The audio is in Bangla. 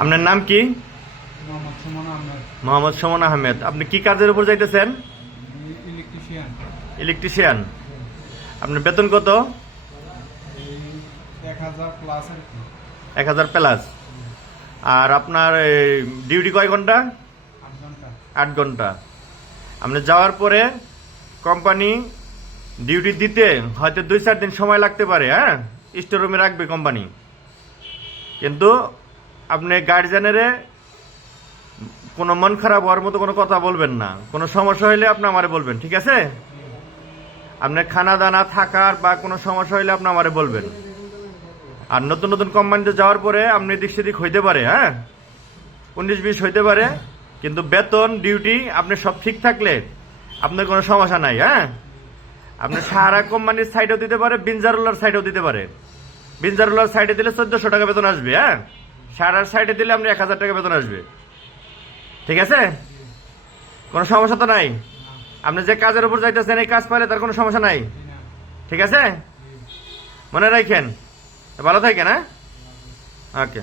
আপনার নাম কি? মোহাম্মদ সুমন আহমেদ। মোহাম্মদ সুমন আহমেদ। আপনি কি কাজের উপর যাইতেছেন? ইলেকট্রিশিয়ান। ইলেকট্রিশিয়ান। আপনার বেতন কত? এই 1000 প্লাস আর কি। 1000 প্লাস। আর আপনার ডিউটি কয় ঘন্টা? 8 ঘন্টা। 8 ঘন্টা। আপনি যাওয়ার পরে কোম্পানি ডিউটি দিতে হয়তো 2-4 দিন সময় লাগতে পারে, হ্যাঁ, স্টোর রুমে রাখবে কোম্পানি। কিন্তু আপনি গার্জিয়ানেরে কোনো মন খারাপ হওয়ার মতো কোনো কথা বলবেন না। কোনো সমস্যা হইলে আপনি আমারে বলবেন, ঠিক আছে? আপনার খানা দানা থাকার বা কোনো সমস্যা হইলে আপনি আমারে বলবেন। আর নতুন নতুন কোম্পানিতে যাওয়ার পরে আপনি এদিক সেদিক হইতে পারে, হ্যাঁ, 19-20 হইতে পারে, কিন্তু বেতন ডিউটি আপনি সব ঠিক থাকলে আপনার কোনো সমস্যা নাই, হ্যাঁ। আপনি সারা কোম্পানির সাইডেও দিতে পারে, বিনজারুলার সাইডেও দিতে পারে। বিনজারুলার সাইডে দিলে 1400 টাকা বেতন আসবে, হ্যাঁ। সারার সাইডে দিলে আপনি 1000 টাকা বেতন আসবে, ঠিক আছে? কোনো সমস্যা তো নাই? আপনি যে কাজের উপর যাইতেছেন এই কাজ পাইলে তার কোনো সমস্যা নাই, ঠিক আছে? মনে রাখেন। ভালো থাকেন, হ্যাঁ। ওকে।